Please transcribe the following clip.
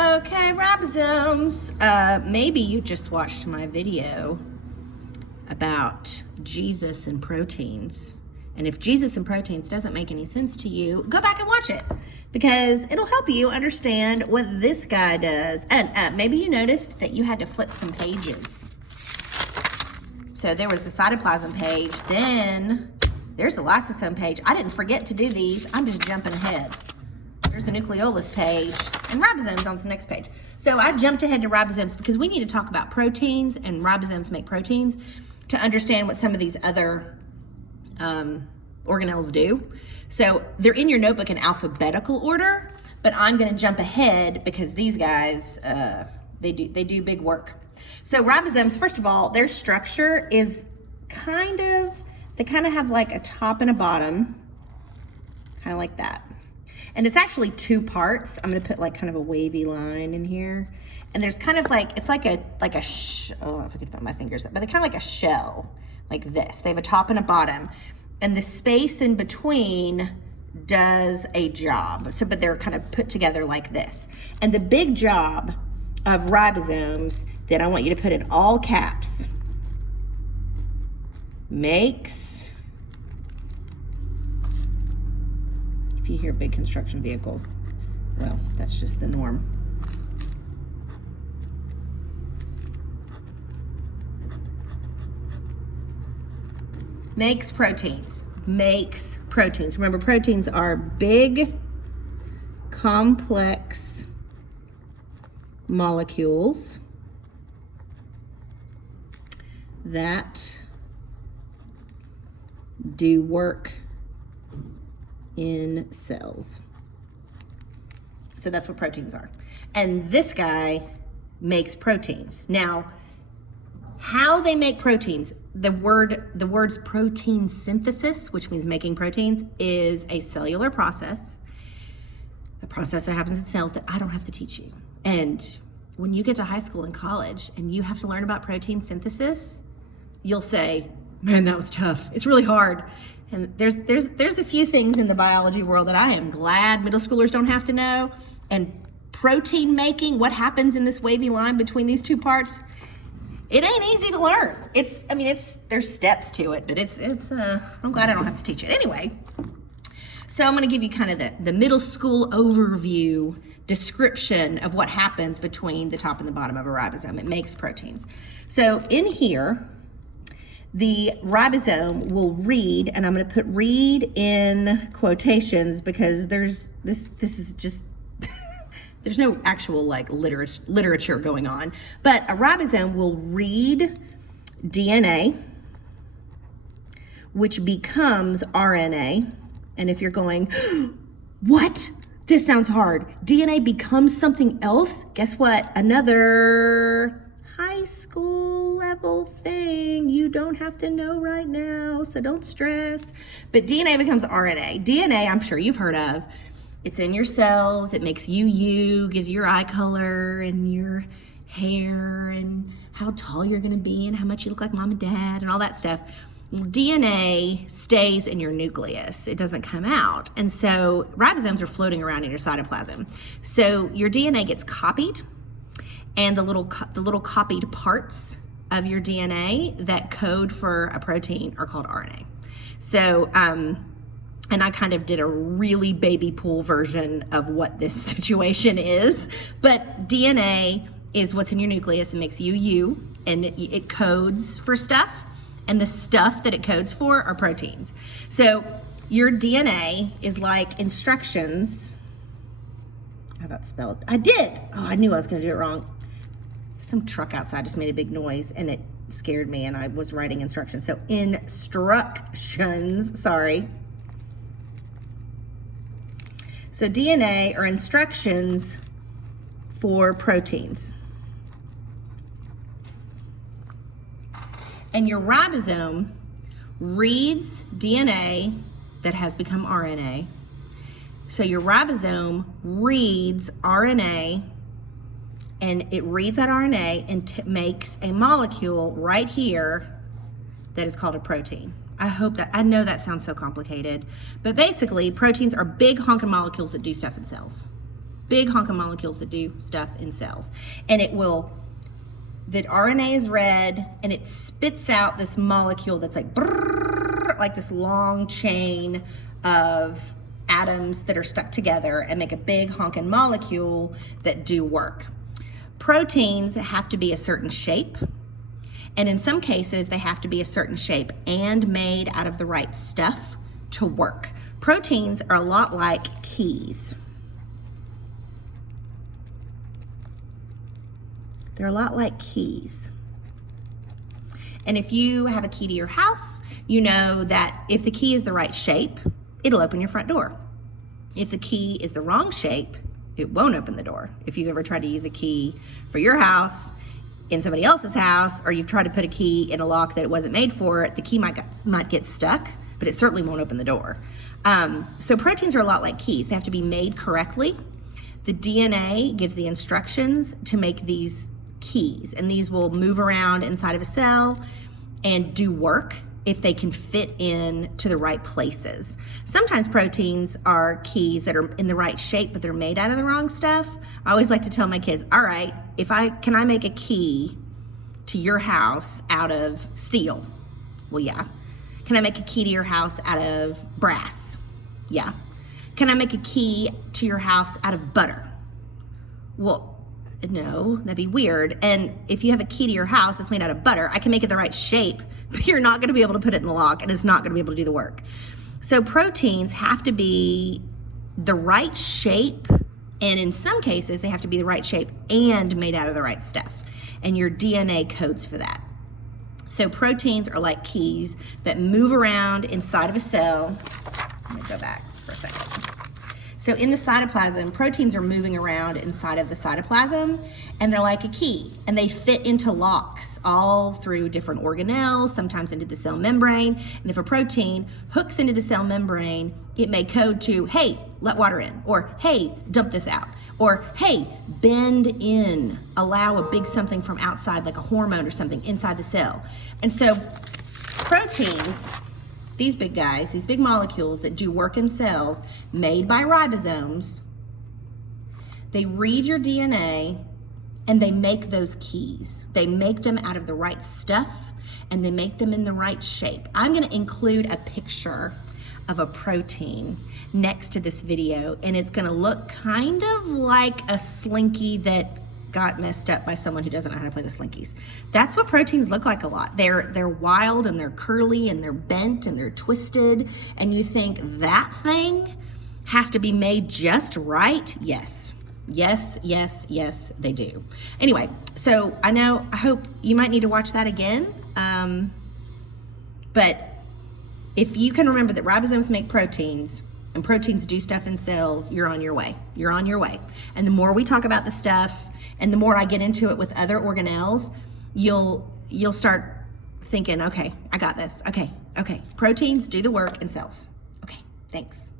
Okay, ribosomes. Maybe you just watched my video about Jesus and proteins. And if Jesus and proteins doesn't make any sense to you, go back and watch it because it'll help you understand what this guy does. And maybe you noticed that you had to flip some pages. So there was the cytoplasm page, then there's the lysosome page. I didn't forget to do these. I'm just jumping ahead. There's the nucleolus page, and ribosomes on the next page. So I jumped ahead to ribosomes because we need to talk about proteins, and ribosomes make proteins to understand what some of these other organelles do. So they're in your notebook in alphabetical order, but I'm gonna jump ahead because these guys, they do big work. So ribosomes, first of all, their structure is they kind of have like a top and a bottom, kind of like that. And it's actually two parts. I'm gonna put like kind of a wavy line in here. And there's kind of like, it's like a oh, if I could put my fingers up, but they're kind of like a shell, like this. They have a top and a bottom. And the space in between does a job. So, but they're kind of put together like this. And the big job of ribosomes that I want you to put in all caps makes, if you hear big construction vehicles, well, that's just the norm. Makes proteins. Makes proteins. Remember, proteins are big, complex molecules that do work in cells. So that's what proteins are. And this guy makes proteins. Now, how they make proteins, the words protein synthesis, which means making proteins, is a cellular process, a process that happens in cells that I don't have to teach you. And when you get to high school and college and you have to learn about protein synthesis, you'll say, man, that was tough. It's really hard. And there's a few things in the biology world that I am glad middle schoolers don't have to know. And protein making, what happens in this wavy line between these two parts, it ain't easy to learn. There's steps to it, but I'm glad I don't have to teach it. Anyway, so I'm gonna give you kind of the middle school overview description of what happens between the top and the bottom of a ribosome. It makes proteins. So in here, the ribosome will read, and I'm going to put read in quotations because this is just, there's no actual like literature going on, but a ribosome will read DNA, which becomes RNA. And if you're going, what? This sounds hard. DNA becomes something else? Guess what? Another high school level thing you don't have to know right now, so don't stress. But DNA becomes RNA. DNA, I'm sure you've heard of. It's in your cells. It makes you, gives your eye color and your hair and how tall you're gonna be and how much you look like mom and dad and all that stuff. DNA stays in your nucleus. It doesn't come out. And so ribosomes are floating around in your cytoplasm. So your DNA gets copied, and the little copied parts of your DNA that code for a protein are called RNA. So, and I kind of did a really baby pool version of what this situation is, but DNA is what's in your nucleus. It makes you, and it codes for stuff, and the stuff that it codes for are proteins. So your DNA is like instructions. How about spelled? I did. Oh, I knew I was gonna do it wrong. Some truck outside just made a big noise and it scared me, and I was writing instructions. So instructions, sorry. So DNA are instructions for proteins. And your ribosome reads DNA that has become RNA. So your ribosome reads RNA, and it reads that RNA and makes a molecule right here that is called a protein. I know that sounds so complicated, but basically proteins are big honking molecules that do stuff in cells. big hunk of molecules that do stuff in cells. And the RNA is read, and it spits out this molecule that's like brrr, like this long chain of atoms that are stuck together and make a big honking molecule that do work. Proteins have to be a certain shape, and in some cases they have to be a certain shape and made out of the right stuff to work. Proteins are a lot like keys. They're a lot like keys. And if you have a key to your house, you know that if the key is the right shape, it'll open your front door. If the key is the wrong shape, it won't open the door. If you've ever tried to use a key for your house in somebody else's house, or you've tried to put a key in a lock that it wasn't made for, the key might get stuck, but it certainly won't open the door. So proteins are a lot like keys. They have to be made correctly. The DNA gives the instructions to make these keys, and these will move around inside of a cell and do work if they can fit in to the right places. Sometimes proteins are keys that are in the right shape, but they're made out of the wrong stuff. I always like to tell my kids, all right, can I make a key to your house out of steel? Well, yeah. Can I make a key to your house out of brass? Yeah. Can I make a key to your house out of butter? Well, no, that'd be weird. And if you have a key to your house that's made out of butter, I can make it the right shape, but you're not gonna be able to put it in the lock, and it's not gonna be able to do the work. So proteins have to be the right shape, and in some cases, they have to be the right shape and made out of the right stuff. And your DNA codes for that. So proteins are like keys that move around inside of a cell. Let me go back for a second. So in the cytoplasm, proteins are moving around inside of the cytoplasm, and they're like a key, and they fit into locks all through different organelles, sometimes into the cell membrane. And if a protein hooks into the cell membrane, it may code to, hey, let water in, or hey, dump this out, or hey, bend in, allow a big something from outside, like a hormone or something, inside the cell. And so proteins, these big guys, these big molecules that do work in cells made by ribosomes, they read your DNA and they make those keys. They make them out of the right stuff, and they make them in the right shape. I'm gonna include a picture of a protein next to this video, and it's gonna look kind of like a slinky that got messed up by someone who doesn't know how to play with slinkies. That's what proteins look like a lot. They're wild, and they're curly, and they're bent, and they're twisted, and you think that thing has to be made just right? Yes. Yes, yes, yes, they do. Anyway, so I hope you might need to watch that again, but if you can remember that ribosomes make proteins, and proteins do stuff in cells, you're on your way. You're on your way. And the more we talk about the stuff, and the more I get into it with other organelles, you'll start thinking, okay, I got this. Okay, proteins do the work in cells. Okay, thanks.